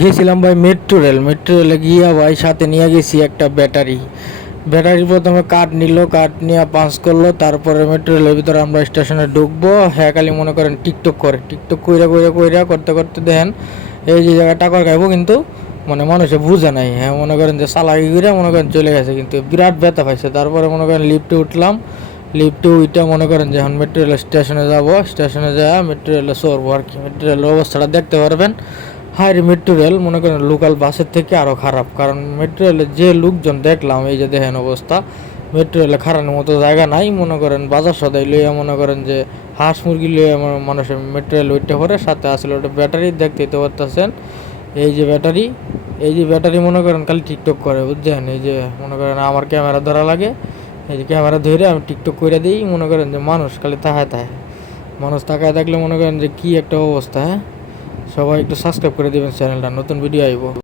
গেছিলাম ভাই মেট্রো রেলে গিয়া ভাই সাথে নিয়ে গেছি একটা ব্যাটারি। ব্যাটারি প্রথমে কাঠ নিল, কাঠ নিয়ে পাঞ্চ করলো, তারপরে মেট্রো রেলের ভিতরে আমরা স্টেশনে ঢুকবো। হ্যাঁ খালি মনে করেন টিকটক করে, টিকটক কইরা কইরা কইরা করতে করতে দেখেন এই যে জায়গায় টাকা খাইবো, কিন্তু মানে মানুষে বুঝে নাই। হ্যাঁ মনে করেন যে চালাকি করে মনে করেন চলে গেছে, কিন্তু বিরাট ব্যথা পাইছে। তারপরে মনে করেন লিফটে উঠলাম, লিফটে উইটা মনে করেন যে এখন মেট্রো রেল স্টেশনে যাব, স্টেশনে যাওয়া মেট্রো রেলে চড়বো আর কি। মেট্রো রেলের অবস্থাটা দেখতে পারবেন। হাই মেট্রো রেল মনে করেন লোকাল বাসের থেকে আরও খারাপ, কারণ মেট্রো রেলে যে লোকজন দেখলাম, এই যে দেখেন অবস্থা, মেট্রো রেলে খারানোর মতো জায়গা নাই। মনে করেন বাজার সদাই লইয়া মনে করেন যে হাঁস মুরগি লইয়া মানুষের মেট্রো রেল উঠতে পারে। সাথে আসলে ওটা ব্যাটারি দেখতেই তো পারতেছেন, এই যে ব্যাটারি, এই যে ব্যাটারি মনে করেন খালি টিকটক করে, বুঝছেন। এই যে মনে করেন আমার ক্যামেরা ধরা লাগে, এই যে ক্যামেরা ধরে আমি টিকটক করে দিই, মনে করেন যে মানুষ খালি তাকায় তাকায়, মানুষ তাকায় থাকলে মনে করেন যে কি একটা অবস্থা। হ্যাঁ সবাই একটু সাবস্ক্রাইব করে দেবেন চ্যানেলটা, নতুন ভিডিও আইব।